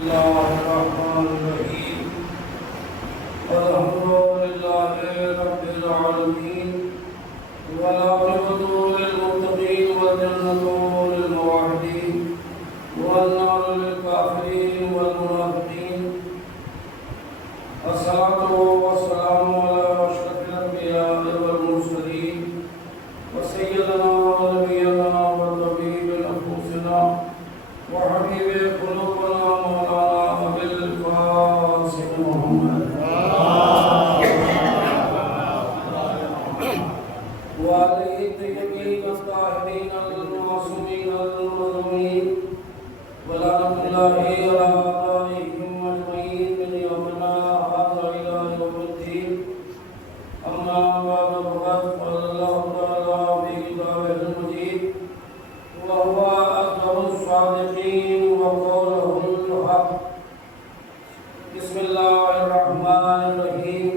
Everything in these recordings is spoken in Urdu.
الله الرحمن الرحيم الحمد لله رب العالمين والعاقبة للمتقين والجنة للموحدين والنار للكافرين والمنافقين الصلاة والسلام على أشرف الأنبياء والمرسلين وسيدنا ونبينا وطبيب نفوسنا وحبيب قلوبنا مولانا أبي القاسم محمد وعليه الطيبين الطاهرين المعصومين المظلومين ولعنة الله على أعدائهم أجمعين من يومنا هذا إلى يوم الدين. أما بعد فقد قال الله تعالى في كتابه المجيد وهو أصدق الصادقين وقوله الحق. بسم الله الرحمن الرحيم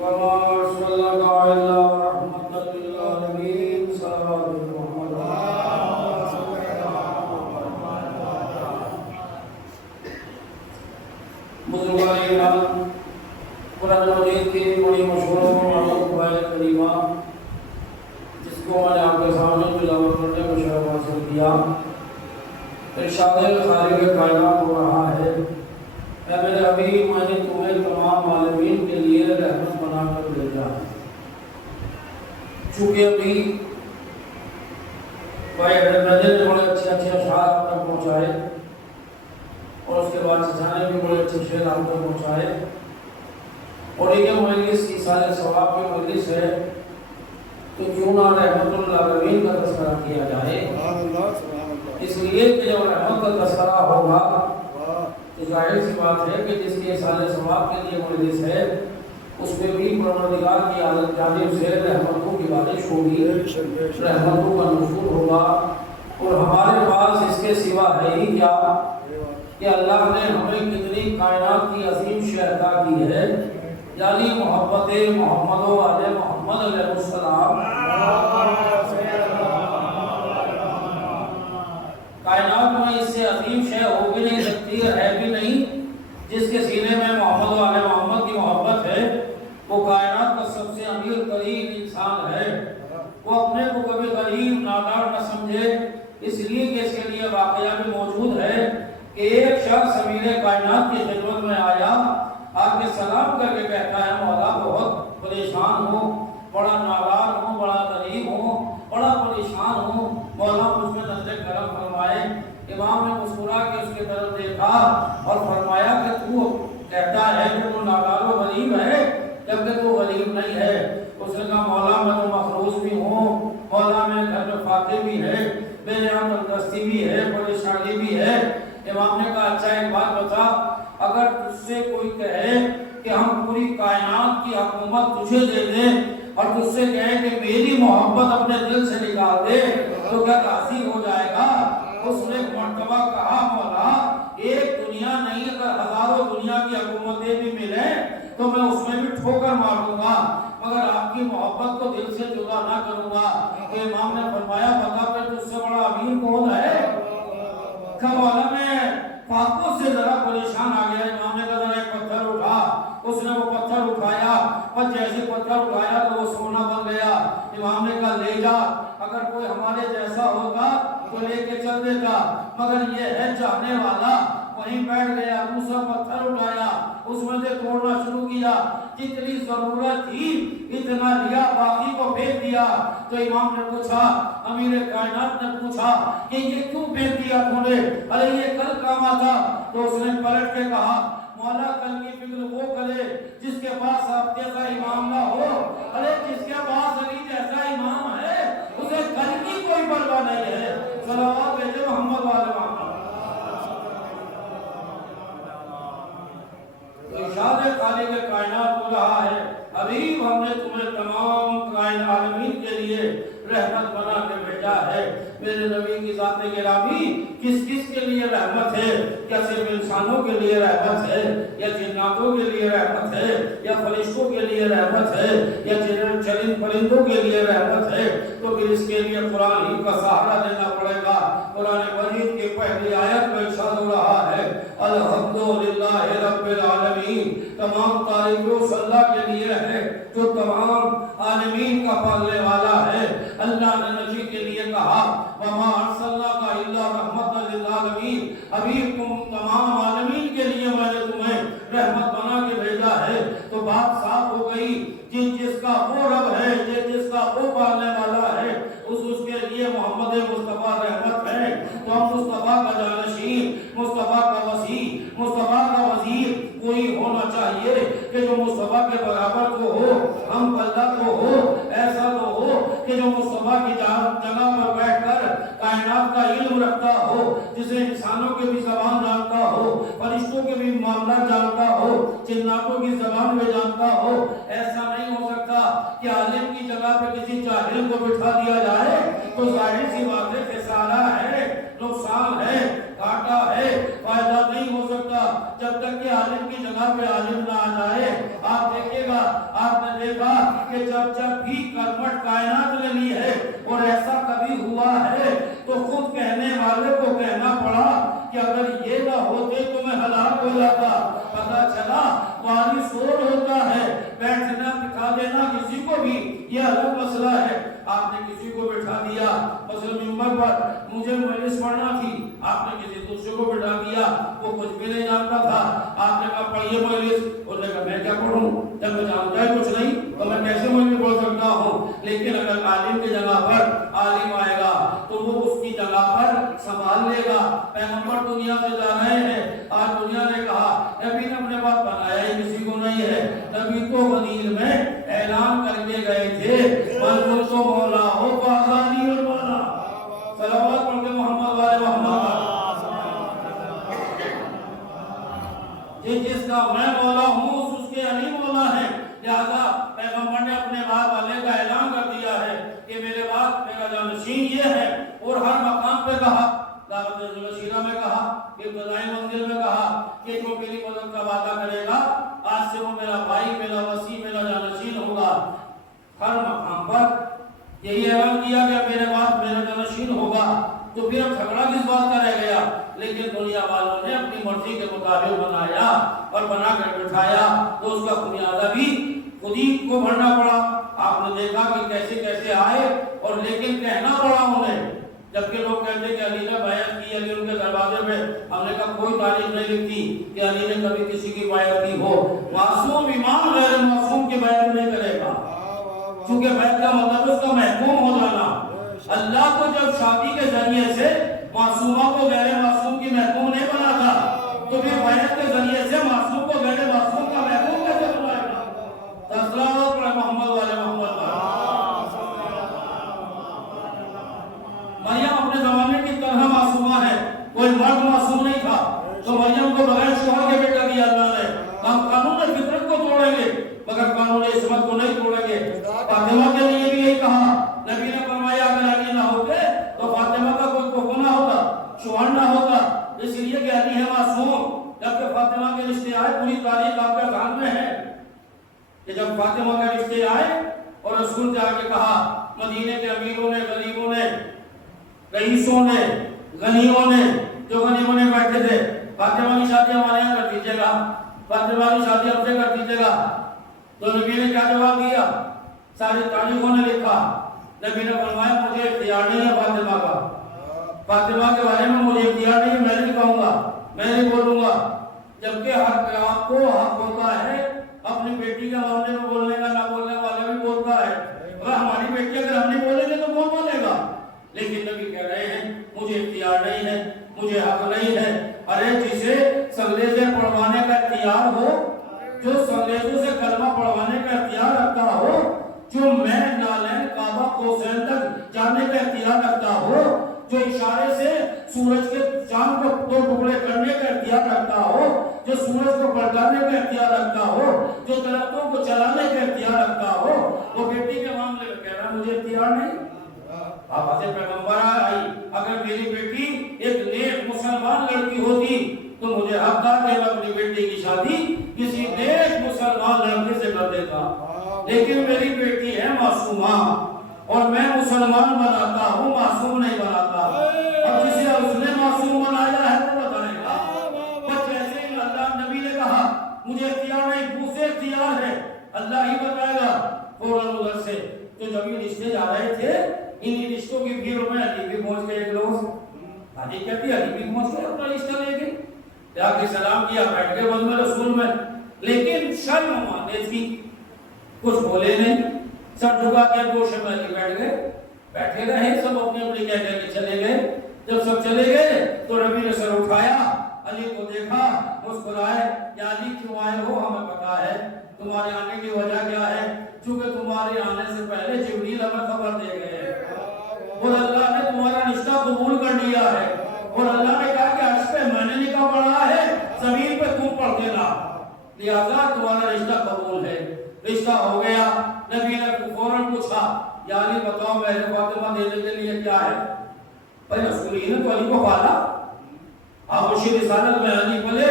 وما أرسلناك إلا رحمة للعالمين صلوات محمد. بزرگان ایمان قرآن مجید کی بڑی مشہور آیت کریمہ جس کو میں نے آپ کے سامنے تلاوت کرنے کو شرف حاصل کیا. ارشاد خالق کائنات ہو رہا ہے اے میرے حبیب میں نے تمہیں تمام عالمین کے لیے رحمت بنا کر بھیجا ہے. چونکہ ابھی بھائی حضرت نے بڑے اچھے اشعار آپ تک پہنچائے اور اس کے بعد چچا نے بھی بڑے اچھے شعر آپ تک پہنچائے اور یہ مجلس کی سال ثواب کی مجلس ہے تو کیوں نہ رحمت للعالمین کا تذکرہ کیا جائے. اس لیے کہ جب رحمت کا تذکرہ ہوگا تو ظاہر سی بات ہے کہ جس کے سال ثواب کے لیے مجلس ہے اس میں بھی پروردگار کی جانب سے رحمتوں کی بارش ہوگی, رحمتوں کا نزول ہوگا. اور ہمارے پاس اس کے سوا ہے ہی کیا کہ اللہ نے ہمیں کتنی کائنات کی عظیم شے عطا کی ہے, یعنی محبت محمد و آل محمد علیہ السلام. کائنات میں اس سے عظیم شے ہو بھی نہیں سکتی, ہے بھی نہیں. جس کے سینے میں محمد و آل محمد کی محبت ہے وہ کائنات کا سب سے امیر ترین انسان ہے. وہ اپنے کو کبھی غریب نادار نہ سمجھے, اس لیے کہ اس کے لیے واقعہ بھی موجود ہے کہ ایک شخص امیر کائنات کی خدمت میں آیا, آ کے سلام کر کے کہتا ہے مولا بہت پریشان ہوں, بڑا ناراض ہوں, بڑا غریب ہوں, بڑا پریشان ہوں, مولا مجھ میں نظر کرم فرمائے. امام نے مسکرا کے اس کی طرف دیکھا اور فرمایا کہ تو کہتا ہے کہ تو ناراض و غریب ہے جبکہ تو غریب نہیں ہے. اس نے کہا مولا میں تو مخروض بھی ہوں, مولا میں گھر میں فاتح بھی ہے, میرے یہاں تندرستی بھی ہے, پریشانی بھی ہے. امام نے کہا اچھا ایک بات بتا, اگر تجھ سے کوئی کہے کہ ہم پوری کائنات کی حکومت تجھے دے دیں اور تجھ سے کہے کہ میری محبت اپنے دل سے نکال دے تو کیا راضی ہو جائے گا؟ اس نے ایک مرتبہ کہا مولا ایک دنیا نہیں اگر ہزاروں دنیا کی حکومتیں بھی ملیں تو میں اس میں بھی ٹھوکر مار دوں گا مگر آپ کی محبت کو دل سے جدا نہ کروں گا. تو امام نے فرمایا بتا کہ تجھ سے بڑا امیر کون ہے؟ مولا میں فاقوں سے ذرا پریشان آ گیا. امام نے کہا ذرا ایک پتھر اٹھا. اس نے وہ پتھر اٹھایا اور جیسے پتھر اٹھایا تو وہ سونا بن گیا. امام نے کہا لے جا, اگر کوئی ہمارے جیسا ہوتا تو لے کے چل دیتا, مگر یہ ہے چاہنے والا. وہیں بیٹھ گیا, دوسرا پتھر اٹھایا, اس میں سے توڑنا شروع کیا, جتنی ضرورت تھی اتنا لیا, باقی کو پھینک دیا. تو امام نے پوچھا, امیر کائنات نے پوچھا کہ یہ کیوں پھینک دیا تم نے؟ ارے یہ کل کام آتا. تو اس نے پلٹ کے کہا مولا کل کی فکر وہ کرے جس کے پاس آپ جیسا امام نہ ہو. ارے جس کے پاس علی جیسا امام ہے اسے کل کی کوئی پرواہ نہیں ہے. صلوات بھیجے محمد والے محمد. ارشاد خالق کائنات ہو رہا ہے حبیب ہم نے تمہیں تمام کائنات عالمین کے لیے رحمت بنا کے بھیجا ہے. میرے نبی کی ذات گرامی کس کس کے لیے رحمت ہے؟ کیا صرف انسانوں کے لیے رحمت ہے یا جناتوں کے لیے رحمت ہے یا فرشتوں کے لیے رحمت ہے یا چرند پرندوں کے لیے رحمت ہے؟ تو پھر اس کے لیے قرآن ہی کا سہارا لینا پڑے گا. قرآن مجید کی پہلی آیت میں ارشاد ہو رہا ہے الحمدللہ رب العالمین، تمام تعریفیں اس اللہ کے لیے ہے جو تمام عالمین کا پالنے والا ہے۔ اللہ نے نبی کے لیے کہا وما ارسلناک الا رحمۃ للعالمین، حبیب تم تمام عالمین کے لیے میں نے تمہیں رحمت بنا کے بھیجا ہے۔ تو بات صاف ہو گئی، جس کا وہ رب ہے، جس کا وہ پالنے والا ہے، اس کے لیے محمد مصطفیٰ رحمت ہے۔ تو ہم مصطفیٰ کا جانشین، مصطفیٰ کا وسیع، مصطفیٰ کا وزیر کوئی ہونا چاہیے کہ جو مصطفیٰ کے برابر کو ہو، ہم پلہ کو ہو، ایسا تو ہو کہ جو مصطفیٰ کی جگہ پر بیٹھ کر کائنات کا علم رکھتا ہو، جسے انسانوں کے بھی زبان جانتا ہو، فرشتوں کے بھی معاملات جانتا ہو، جناتوں کی زبان میں جانتا ہو۔ ایسا نہیں ہو سکتا کہ عالم کی جگہ پہ کسی جاہل کو بٹھا دیا جائے تو ظاہر سی بات ہے خسارہ ہے، نقصان ہے، گھاٹا ہے، فائدہ نہیں ہو سکتا جب تک کہ عالم کی جگہ پہ عالم نہ آ جائے۔ آپ دیکھیے گا، آپ نے دیکھا کہ جب بھی کرمٹ کائنات نے لی ہے اور ایسا کبھی ہوا ہے تو خود کہنے والے کو کہنا پڑا کہ اگر یہ نہ ہوتے تو میں ہلاک ہو جاتا۔ پتا چلا وارث اور ہوتا ہے، بیٹھنا بٹھا دینا کسی کو بھی یہ الگ مسئلہ ہے۔ آپ نے کسی کو بٹھا دیا مثلا ممبر پر، مجھے مجلس پڑھنا تھی، آپ نے کسی دوسرے کو بٹھا دیا، وہ کچھ بھی نہیں جانتا تھا، آپ نے کہا پڑھیے مجلس، انہوں نے کہا میں کیا پڑھوں، جب میں جانتا ہے کچھ نہیں تو میں کیسے مجلس پڑھ سکتا ہوں۔ لیکن اگر عالم کی جگہ پر عالم آئے گا تو وہ اس کی جگہ پر سنبھال لے گا۔ پیغمبر دنیا سے جا رہے ہیں، آج دنیا نے کہا نبی نے اپنے بعد بنایا ہی کسی کو نہیں ہے۔ نبی تو غدیر میں اعلان کر کے گئے تھے من تو مولا ہو بازانی اور مولا، صلوات پڑھ کے محمد والے محمد، جس کا میں مولا ہوں اس کے علی مولا ہے۔ لہذا پیغمبر نے اپنے بعد والے کا اعلان کر دیا ہے کہ میرے بعد میرا جانشین یہ ہے، اور ہر مقام پہ کہا، دعوت البشیرہ میں کہا، ابتدائی منزل میں کہا کہ جو میری مدد کا وعدہ کرے گا آج سے وہ میرا بھائی، میرا وسیع، میرا جانشین ہوگا۔ ہر مقام پر یہی اعلان کیا کہ میرے بعد میرا جانشین ہوگا۔ تو پھر اب جھگڑا کس بات کا رہ گیا؟ لیکن دنیا والوں نے اپنی مرضی کے مطابق بنایا اور بنا کر بٹھایا تو اس کا خمیازہ بھی خود ہی کو بھرنا پڑا۔ آپ نے دیکھا کہ کیسے کیسے آئے اور لیکن کہنا پڑا انہیں، جبکہ لوگ کہتے کہ علی نے بیعت کی، علی ان کے دروازے پہ، ہم نے کہا کوئی تاریخ نہیں لکھتی کہ علی نے کبھی کسی کی بیعت کی ہو۔ معصوم امام غیر معصوم کی بیعت نہیں کرے گا، کیونکہ بیعت کا مطلب اس کا محکوم ہو جانا۔ اللہ کو جب شادی کے ذریعے سے معصومہ کو غیر معصوم کی محکوم نہیں بنا تھا تو پھر بیعت کے ذریعے سے معصوم کو غیر معصوم کا محکوم کیسے بنائے گا؟ صلوات پڑھے محمد والے محمد۔ مریم اپنے زمانے کی طرح معصومہ ہے، کوئی مرد معصوم نہیں تھا، تو مریم کو بغیر شوہر کے بیٹا دیا اللہ نے۔ ہم قانون فطرت کو توڑیں گے مگر قانون عصمت کو نہیں توڑیں گے۔ فاطمہ کے لیے بھی یہی کہا، نبی نے فرمایا اگر علی نہ ہوتے تو فاطمہ کا کوئی کوکو نہ ہوتا، شوہر نہ ہوتا، اس لیے کہ علی ہے معصوم۔ جب فاطمہ کے رشتے آئے، پوری تاریخ آپ کے ذہن میں ہے کہ جب فاطمہ کے رشتے آئے اور رسول جا کے کہا، مدینے کے امیروں نے، غریبوں نے، رئیسوں نے، غنیوں نے، جو غنیوں نے بیٹھے تھے، فاطمہ کی شادی ہمارے یہاں کر دیجیے گا، فاطمہ کی شادی ہم سے کر دیجیے گا۔ تو نبی نے کیا جواب دیا؟ ساری تاریخوں نے لکھا، نبی نے فرمایا مجھے اختیار نہیں ہے فاطمہ کا، فاطمہ کے بارے میں مجھے اختیار نہیں ہے، میں نہیں کہوں گا، میں نہیں بولوں گا۔ جبکہ ہر آپ کو حق ہوتا ہے اپنی بیٹی کے معاملے میں بولنے کا، نہ بولنے والا بھی بولتا ہے۔ اگر ہماری بیٹی اگر ہم نہیں بولیں گے تو کون بولے گا؟ لیکن نبی کہہ رہے ہیں مجھے اختیار نہیں ہے، مجھے حق نہیں ہے۔ ارے جسے سنگریزے پڑھوانے کا اختیار ہو، جو سنگریزوں سے کلمہ پڑھوانے کا اختیار رکھتا ہو، جو میں نالین کعبہ قوسین تک جانے کا اختیار رکھتا ہو، جو اشارے سے سورج کے چاند کو دو ٹکڑے کرنے کا اختیار رکھتا ہو، جو سورج کو پلٹانے کا اختیار رکھتا ہو، جو درختوں کو چلانے کا اختیار رکھتا ہو، وہ بیٹی کے معاملے میں کہہ رہا مجھے اختیار نہیں۔ آپ سے پیغمبر آئی، اگر میری بیٹی ایک نیک مسلمان لڑکی ہوتی تو مجھے حق تھا کہ میں اپنی بیٹی کی شادی کسی نیک مسلمان لڑکے سے کر دیتا، لیکن میری بیٹی ہے معصومہ اور میں مسلمان بناتا ہوں، معصوم نہیں بناتا۔ اب جسے اس نے معصوم بنایا ہے وہ بتائے گا، بچے جا کے سلام کیا، بیٹھ کے بزم رسول میں، لیکن شرم مانے تھی، کچھ بولے نہیں، سر جھکا کے گوشے میں بیٹھ گئے، بیٹھے رہے سب اپنے اپنے کہہ کے چلے گئے۔ جب سب چلے گئے تو نبی نے سر اٹھایا، علی کو دیکھا، مسکرائے، یا علی کیوں آئے ہو؟ ہمیں پتا ہے تمہارے آنے کی وجہ کیا ہے، چونکہ تمہارے آنے سے پہلے جبریل ہمیں خبر دے گئے اور اللہ نے تمہارا رشتہ قبول کر لیا ہے، اور اللہ نے کہا کہ عرش پہ میں نے نکاح پڑھا ہے، زمین پہ تم پڑھ دینا، لہذا تمہارا رشتہ قبول ہے۔ رشتہ ہو گیا۔ نبی نے فوراً پوچھا، یا علی بتاؤ مہر فاطمہ دینے کے لیے کیا ہے؟ بھائی رسول نے تو علی کو پالا، آغوشی رسالت میں علی بولے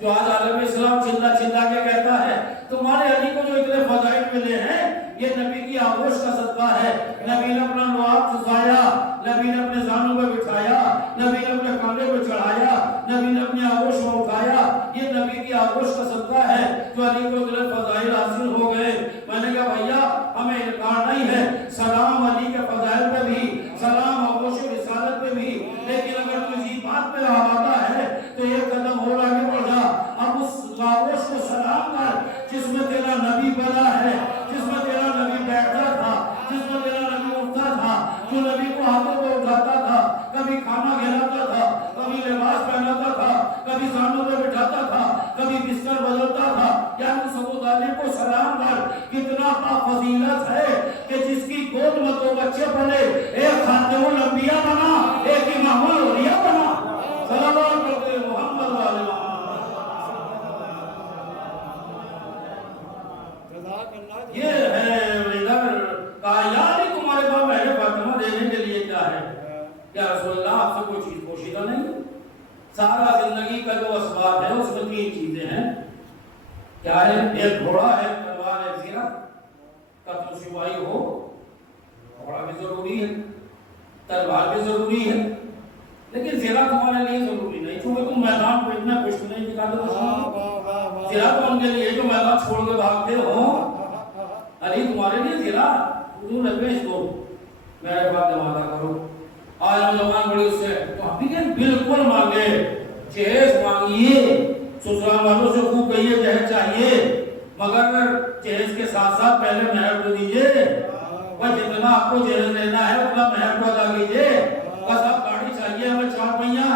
جو آج عالم اسلام چندہ چندہ کے کہتا ہے تمہارے علی کو جو اتنے فضائل ملے ہیں یہ نبی کی آغوش کا صدقہ ہے۔ نبی نے اپنا لعاب چسایا، نبی نے اپنے زانوں پہ بٹھایا، نبی نے اپنے کاندھے پہ چڑھایا، نبی نے اپنی آغوش میں اٹھایا، یہ نبی کی آغوش کا صدقہ ہے جو علی کو اتنے فضائل حاصل ہو گئے۔ میں نے کہا بھیا ہمیں انکار نہیں ہے، سلام علی کے فضائل پہ بھی، سلام آغوش رسالت پہ بھی، لیکن اگر تو اسی بات پہ آمادہ ہے تو ایک قدم اور آگے بڑھ جا، اب اس آغوش کو سلام کر جس میں تیرا نبی بنا ہے، جس میں تیرا نبی بیٹھتا تھا، جس میں تیرا نبی اٹھتا تھا، جو نبی کو ہاتھوں پہ اٹھاتا تھا، کبھی کھانا کھلاتا تھا، کبھی لباس پہناتا تھا، کبھی سانوں پہ بٹھاتا تھا، کبھی بستر بدلتا تھا، یعنی اس ابو طالب کو سلام کر، کتنا فضیلت ہے کہ جس کی گود میں دو بچے پلے، ایک خاتم الانبیاء بنا، ایک امام الاولیاء بنا۔ صلوات کرتے محمد والے محمد۔ یہ ہے ادھر کہا یا علی تمہارے پاس مہر فاطمہ دینے کے لیے کیا ہے؟ کیا رسول اللہ آپ سے کوئی چیز پوشیدہ نہیں؟ سارا زندگی کا جو اسباب ہے اس میں 3 چیزیں ہیں، کیا ہے؟ ایک گھوڑا ہے، تلوار ہے، زیرہ کا تم سپاہی ہو، گھوڑا بھی ضروری ہے، تلوار بھی ضروری ہے، لیکن زیرہ تمہارے لیے ضروری نہیں، چونکہ تم میدان پہ اتنا کچھ نہیں دکھاتے، زیرہ تو ان کے لیے جو میدان چھوڑ کے بھاگتے ہو، علی تمہارے لیے زیرہ حضور نے پیش دو، میرے بات وعدہ کرو۔ آج ہم زبان بڑی اس سے تو ہم بھی کہیں بالکل مانگے، جہیز مانگیے، سسرال والوں سے خوب کہیے جہیز چاہیے، مگر جہیز کے ساتھ ساتھ پہلے مہر کو دیجئے، وہ جتنا آپ کو جہیز لینا ہے اتنا مہر کو ادا کیجئے۔ بس آپ گاڑی چاہیے ہمیں 4 پہیہ،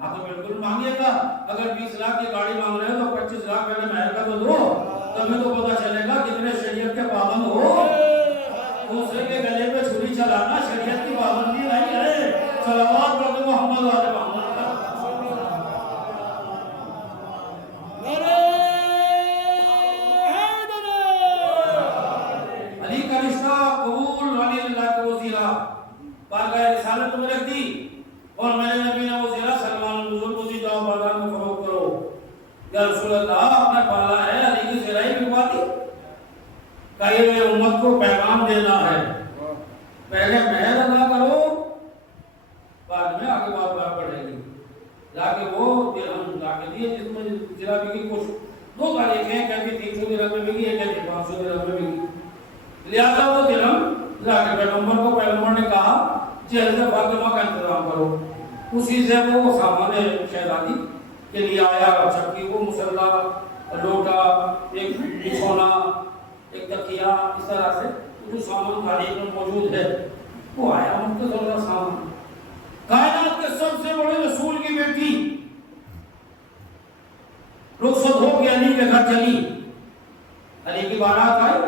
آپ تو بالکل مانگیے گا، اگر 20 لاکھ کی گاڑی مانگ رہے ہیں تو 25 لاکھ پہلے مہر کا تو دو، تبھی تو پتہ چلے گا کتنے شریعت کے پابند ہو۔ دوسرے کے گلے پہ چھری چلانا شریعت کی پابندی نہیں ہے۔ صلوات پڑھتے محمد والے محمد۔ علی کا رشتہ قبول، ولی اللہ کے وزیرہ بارگاہ رسالت میں رکھ دی، اور میرے نبی نے وزیرہ سلمان الحضور کو دی، جاؤ بازار میں فروخت کرو۔ یا رسول اللہ آپ نے پالا ہے، علی کی زرائی بکوا دی، کہیے امت کو پیغام دینا ہے، پہلے مہر ادا کرو، بعد میں آگے بات بڑھے گی۔ لا کے وہ درہم لا کے دیے جس میں زرا بکی، کچھ 2 تاریخیں ہیں، کہتی 300 درہم میں بکی، ایک کہتی 500 درہم میں بکی، لہذا وہ درہم لا کے پیغمبر کو، پیغمبر نے کہا جہیز فاطمہ کا انتظام کرو، اسی سے وہ سامان شہزادی کے لیے آیا، چکی وہ مسلح، لوٹا، ایک بچھونا، ایک تکیہ، اس طرح سے جو سامان تاریخ میں موجود ہے وہ آیا مختصر سامان۔ کائنات کے سب سے بڑے رسول کی بیٹی رخصت ہو کے علی کے گھر چلی، علی کی بارات آئی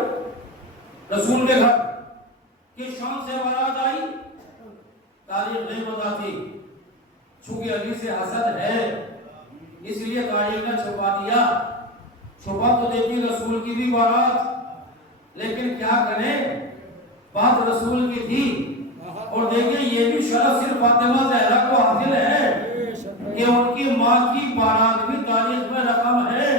رسول کے گھر، کس شان سے بارات آئی تاریخ نہیں بتاتی، چونکہ علی سے حسد ہے اس لیے تاریخ نے چھپا دیا، چھپا تو دیتی رسول کی بھی بارات، لیکن کیا کریں بات رسول کی تھی۔ اور دیکھیں یہ بھی شرف صرف فاطمہ زہرا کو حاصل ہے کہ ان کی ماں کی بارات بھی تاریخ میں رقم ہے،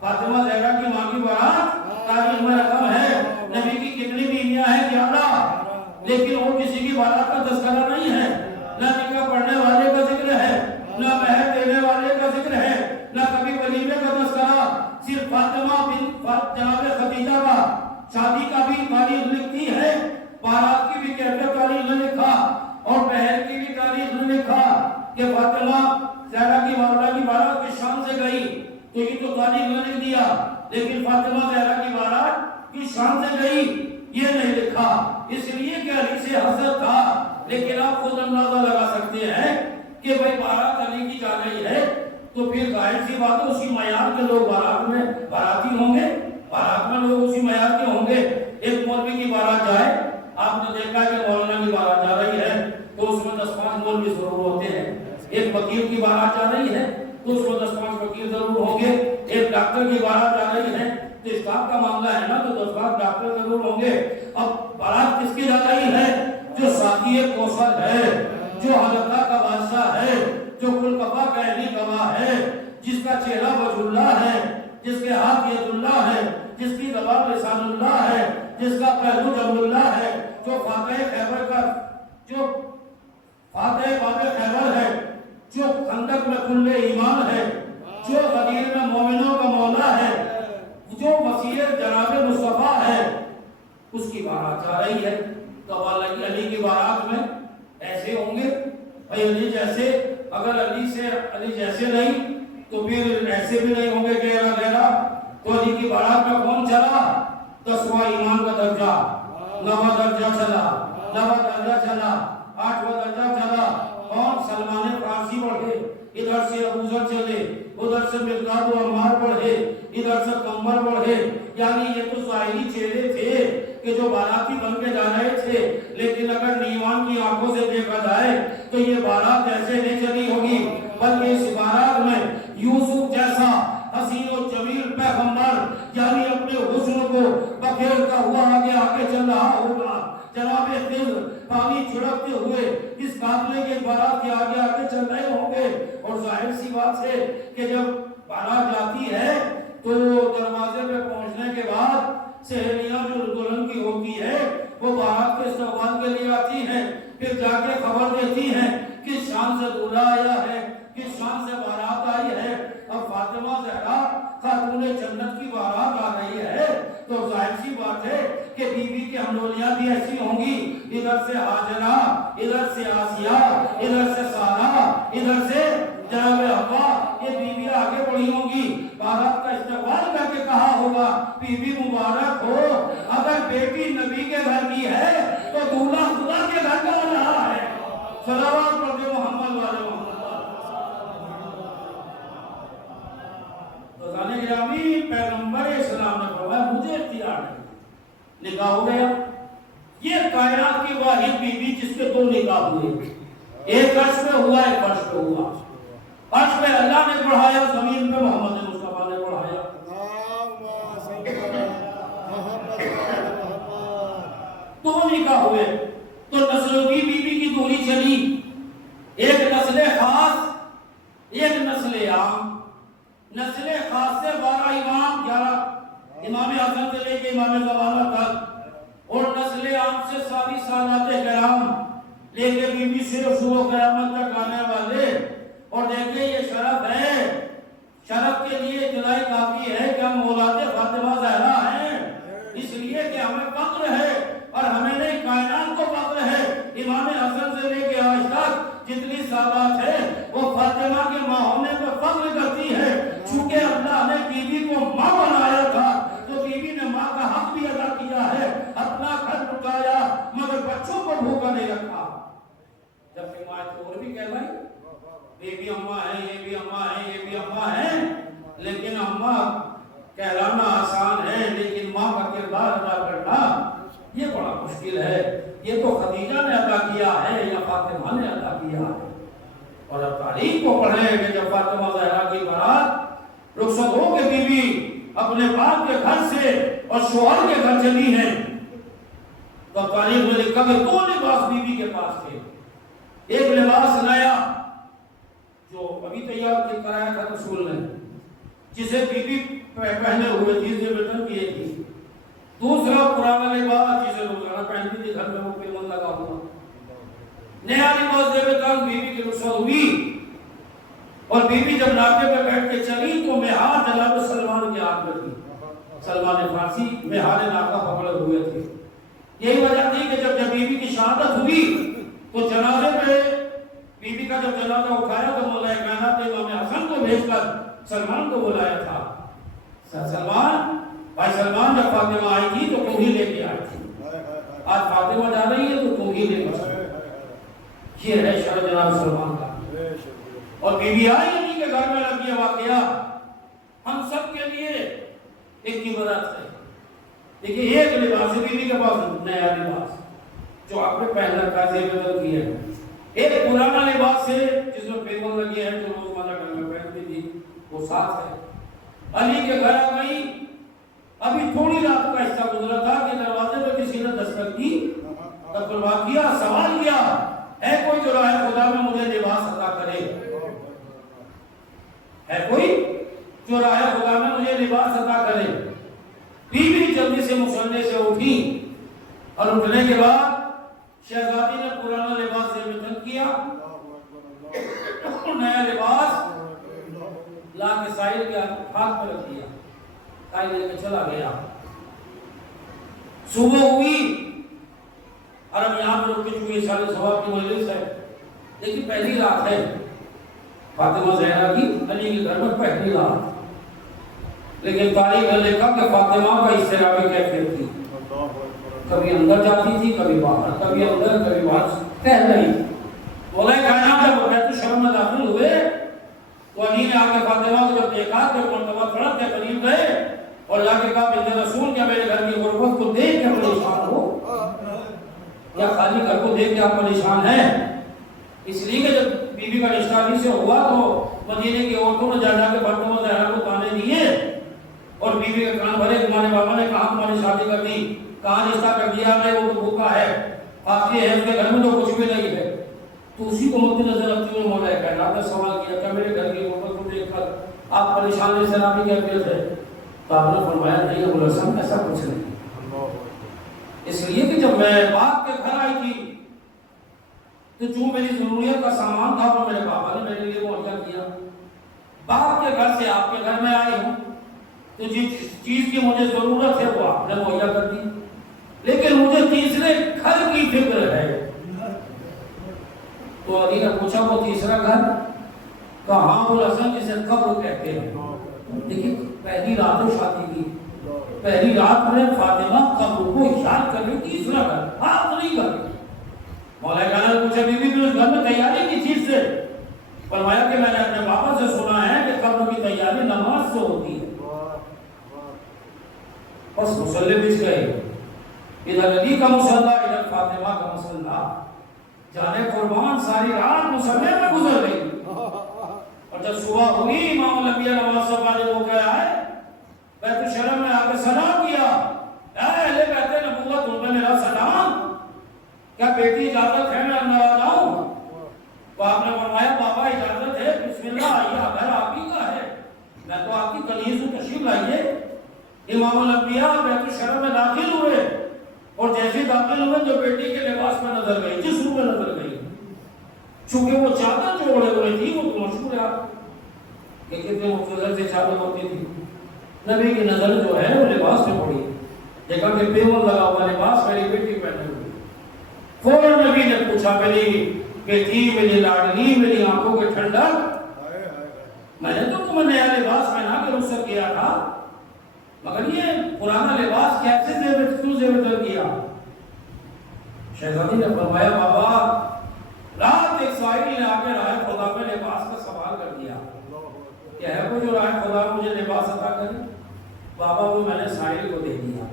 فاطمہ زہرا کی ماں کی بارات تاریخ میں رقم ہے۔ نبی کی کتنی بیویاں ہیں 11، لیکن وہ کسی کی بارات کا تذکرہ نہیں ہے، نہ نکاح پڑھنے والے کا ذکر ہے، نہ مہر دینے والے کا ذکر ہے، نہ کبھی ولیمے کا تذکرہ، صرف فاطمہ بنت جناب خدیجہ کا شادی کا بھی تاریخ لکھتی ہے، بارات کی بھی کیفیت تاریخ نے لکھا، اور مہر کی بھی تاریخ نے لکھا کہ فاطمہ زہرا کی والدہ کی بارات کی ظاہر سی بات ہے اسی معیار کے لوگ بارات میں باراتی ہوں گے، بارات میں لوگ اسی معیار کے ہوں گے۔ ایک مولوی کی بارات جائے، آپ نے دیکھا کہ مولانا کی بارات جا رہی ہے تو اس میں 10-5 مولوی ضرور ہوتے ہیں۔ ایک وکیل کی بارات جا رہی ہے تو اس میں 10-5 وکیل ضرور ہوں گے۔ ایک ڈاکٹر کی بارات جا رہی ہے تو اسٹاف کا معاملہ ہے نا، تو 10-5 ڈاکٹر ضرور ہوں گے۔ اب بارات کس کی جا رہی ہے؟ جو ساقی کوثر ہے، جو حلقہ کا بادشاہ ہے، جو کلکفہ کا علی گواہ ہے، جس کا چہرہ وجہ اللہ ہے، جس کے ہاتھ ید اللہ ہے، جس کی زبان لسان اللہ ہے، جس کا پہلو جب اللہ ہے، جو فاتح خیبر کا، جو فاتح باب خیبر ہے، جو خندق میں کل ایمان ہے، جو غدیر میں مومنوں کا مولا ہے، جو مسیح جناب مصطفیٰ ہے، اس کی بارات جا رہی ہے۔ تو علی کی بارات میں ایسے ہوں گے بھائی، علی جیسے، اگر علی جیسے نہیں تو پھر ایسے بھی نہیں ہوں گے گہرا گہرا۔ تو علی کی بارات میں کون چلا؟ 10واں ایمان کا درجہ، 9واں درجہ چلا، 9واں درجہ چلا، 8واں درجہ چلا۔ اور سلمان فارسی بڑھے، ادھر سے ابو ذر چلے، ادھر سے مقداد و عمار بڑھے، ادھر سے کمر بڑھے۔ یعنی یہ تو ظاہری چہرے تھے کہ جو باراتی بن کے جا رہے تھے، لیکن اگر نیمان کی آنکھوں سے دیکھا جائے تو یہ بارات ایسے نہیں چلی ہوگی، بلکہ اس بارات میں یوسف جیسا حسین و جمیل پیغمبر یعنی اپنے حسن کو بکھیرتا ہوا آگے آگے چل رہا ہوگا۔ جناب خضر پانی چھڑکتے ہوئے اس قافلے کے بارات کے آگے آگے چل رہے ہوں گے۔ اور ظاہر سی بات ہے کہ جب بارات جاتی ہے تو دروازے پہ پہنچنے کے بعد سہیلیاں جو دلہن کی ہوتی ہے وہ بارات کے استقبال کے لیے آتی ہیں، پھر جا کے خبر دیتی ہیں کس شان سے دولہا آیا ہے، کس شان سے بارات آئی ہے۔ اب فاطمہ زہرا خاتون جنت کی بارات آ رہی ہے تو ظاہر سی بات ہے کہ بی بی کی ہمڈولیاں بھی ایسی ہوں گی، ادھر سے ہاجرہ، ادھر سے آسیہ، ادھر سے سارہ، ادھر سے جناب حوا، یہ بیوی آگے بڑھی ہوں گی۔ بارات کا استقبال کر کے کہا ہوگا بی بی مبارک ہو، اگر بیٹی نبی کے گھر کی ہے تو دولہا خدا کے گھر کا آ رہا ہے۔ صلوات پڑھتے محمد والے محمد۔ تو ذانے گرامی پیغمبر اسلام نے فرمایا مجھے اختیار نہیں، نکاح ہو گیا۔ یہ کائنات کی واحد بی بی جس کے 2 نکاح ہوئے، ایک عرش پہ ہوا، ایک فرش پہ ہوا۔ عرش پہ اللہ نے پڑھایا، زمین پہ محمد مصطفیٰ نے پڑھایا۔ 2 نکاح ہوئے تو نسلوں کی بی بی کی دوری چلی، ایک نسل خاص، ایک نسل عام۔ نسل خاص سے 12 امام، 11 امام حسن سے لے کے امام زمانہ تک، اور نسل عام سے ساری سادات کرام لے کے بی بی صرف صبح قیامت تک آنے والے۔ اور دیکھیں یہ شرف ہے، شرف کے لیے ابتدائی کافی ہے کہ ہم اولاد فاطمہ زہرا ہیں، اس لیے کہ ہمیں فخر ہے اور ہمیں نہیں کائنات کو فخر ہے۔ امام حسن سے لے کے آج تک جتنی سادات ہے وہ فاطمہ کے ماں ہونے پر فخر کرتی ہے، چونکہ اللہ نے بی بی کو ماں بنایا تھا تو بی بی نے ماں کا حق بھی ادا کیا ہے، اپنا گھر لٹایا مگر بچوں کو بھوکا نہیں رکھا۔ جبکہ ماں اور بھی کہلائی، یہ بھی اماں ہیں، یہ بھی اماں ہیں، یہ بھی اماں ہیں، لیکن اماں کہلانا آسان ہے لیکن ماں کا کردار ادا کرنا یہ بڑا مشکل ہے۔ یہ تو خدیجہ نے ادا کیا ہے یا فاطمہ نے ادا کیا ہے۔ اور اب تاریخ کو پڑھیں کہ جب فاطمہ زہرا کی بارات رخصت ہو کے بی بی اپنے باپ کے گھر سے اور شوہر کے گھر چلی ہے تو تاریخ میں لکھا کہ 2 لباس بی بی کے پاس تھے۔ ایک لباس نیا جو ابھی تیار کرایا تھا رسول نے، جسے بی بی پہنے ہوئے تھی، اسے ریٹرن کیے تھی۔ دوسرا پرانا لباس جسے روزانہ پہنتی تھی، گھر میں وہ پیمن لگا ہوا۔ نیا لباس دے کر بی بی کی رخصت ہوئی اور بی بی جب ناکے پہ بیٹھ کے چلی تو مہار جناب سلمان کے ہاتھ میں تھی۔ سلمان فارسی مہار ناکہ پکڑے ہوئے تھے۔ یہی وجہ تھی کہ جب بی بی کی شہادت ہوئی تو جنازے پہ بی بی کا جب جنازہ اٹھایا تو مولا کائنات نے امام حسن کو بھیج کر سلمان کو بلایا تھا۔ سلمان، بھائی سلمان جب فاطمہ آئی تھی تو تم ہی لے کے آئی تھی، آج فاطمہ جا رہی ہے تو تم ہی لے کے آئی۔ یہ ہے شرع جناب سلمان کا۔ اور بی بی آئی انہی کے گھر میں رکھ یہ واقعہ ہم سب کے لیے ایک عبرت ہے. دیکھیے ایک لباس ہے بیوی کے پاس نیا لباس جو آپ نے پہن رکھا ہے بدل کیا ہے. ایک پرانا لباس ہے جس میں پیغل لگی ہے جو روزمرہ گھر میں پہنتی تھی وہ ساتھ ہے. علی کے گھر آ گئی. ابھی تھوڑی رات کا حصہ گزرا تھا کہ دروازے پہ کسی نے دستک کی, تجربہ کیا, سوال کیا ہے کوئی جو راہ خدا میں مجھے لباس عطا کرے, ہے کوئی جو راہ خدا میں مجھے لباس عطا کرے. بیوی جلدی سے مصلی سے اٹھی اور اٹھنے کے بعد شہزادی نے پرانا لباس سے بدل کیا, نیا لباس لا کے ساحل کے ہاتھ پہ رکھ دیا, ساحل لے کے چلا گیا. صبح ہوئی اور اب یہاں پر رکے چونکہ سارے ثواب کی مجلس ہے, لیکن پہلی رات ہے فاطمہ زہرا کی علی کے گھر میں پہلی رات. لیکن تاریخ نے لکھا کہ فاطمہ کا اضطرابی کیفیت تھی, کبھی اندر جاتی تھی کبھی باہر, کبھی اندر کبھی باہر, کہہ رہی. مولا کائنات جب بیت الشرف میں داخل ہوئے تو علی نے آ کے فاطمہ کو جب دیکھا کہ مرتبہ سڑک کے قریب گئے اور لا کے کہا بنت رسول کیا میرے گھر کی غربت کو دیکھ کے پریشان ہو, کیا خالی گھر کو دیکھ کے آپ پریشان ہیں؟ اس لیے کہ جب بی بی کا رشتہ علی سے ہوا تو مدینے کی عورتوں نے جا جا کے فاطمہ زہرا کو تانے دیے اور بی بی کے کان بھرے. تمہارے بابا نے کہا تمہاری شادی کر دی, کہاں رشتہ کر دیا ہے, وہ تو بھوکا ہے, آخری ہے, اس کے گھر میں تو کچھ بھی نہیں ہے. تو اسی کو مد نظر رکھتے ہوئے مولا کائنات نے سوال کیا کہ میرے گھر کی غربت کو دیکھ کر آپ پریشان ہیں, سلام کی کیفیت ہے؟ تو آپ نے فرمایا نہیں ابو الحسن ایسا کچھ نہیں. اس لیے کہ جب میں باپ کے گھر آئی تھی تو جو میری ضروریت کا سامان تھا وہ میرے بابا نے میرے لیے مہیا کیا. باپ کے گھر سے آپ کے گھر میں آئی ہوں تو جس چیز کی مجھے ضرورت ہے وہ آپ نے مہیا کر دی, لیکن مجھے تیسرے گھر کی فکر ہے. تو علی نے پوچھا وہ تیسرا گھر کہا؟ ہاں ابو الحسن جسے قبر کہتے ہیں. دیکھیے پہلی رات ہے شادی کی, پہلی رات میں فاطمہ قبر کو یاد کر رہی, تیسرا گھر آخری گھر. مولا کائنات نے پوچھا بی بی اس گھر میں تیاری کی چیز سے؟ فرمایا کہ میں نے اپنے بابا سے سنا ہے کہ قبر کی تیاری نماز سے ہوتی ہے. بس مصلی بچ گئے, ادھر علی کا مصلی ادھر فاطمہ کا مصلی. جانے قربان ساری رات مصلی میں گزر گئی. اور جب صبح ہوئی امام الانبیاء نماز سے فارغ ہو کے آئے, بیت الشرف میں آ کے سلام کیا, اے اہل بیت نبوت تم پہ میرا سلام, کیا بیٹی اجازت ہے میں اندر آ جاؤں؟ تو آپ نے فرمایا بابا اجازت ہے, بسم اللہ آئیے, گھر آپ ہی کا ہے, میں تو آپ کی کنیز ہوں, تشریف لائیے. امام الانبیاء بیت الشرف میں داخل ہوئے اور جیسے داخل ہوئے جو بیٹی کے لباس میں نظر گئی, جسم میں نظر گئی, چونکہ وہ چادر جو اوڑے ہوئے تھی وہ تو مشہور ہے کہ کتنے مختصر سے چادر ہوتی تھی. نبی کی نظر جو ہے وہ لباس میں پڑی, دیکھا کہ پیون لگا ہوا لباس میری بیٹی پہنے ہوئی. فوراً نبی نے پوچھا میری بیٹی, میری لاڈلی, میری آنکھوں کے ٹھنڈک, میں نے تو تمہیں نیا لباس پہنا کے رخصت کیا تھا, مگر یہ پرانا لباس کیسے کیوں زیور کیا؟ شہزادی نے فرمایا بابا رات ایک سائل نے آ کے راہ خدا میں لباس کا سوال کر دیا کہ ہے کوئی جو راہ خدا مجھے لباس عطا کرے؟ بابا وہ میں نے سائل کو دے دیا.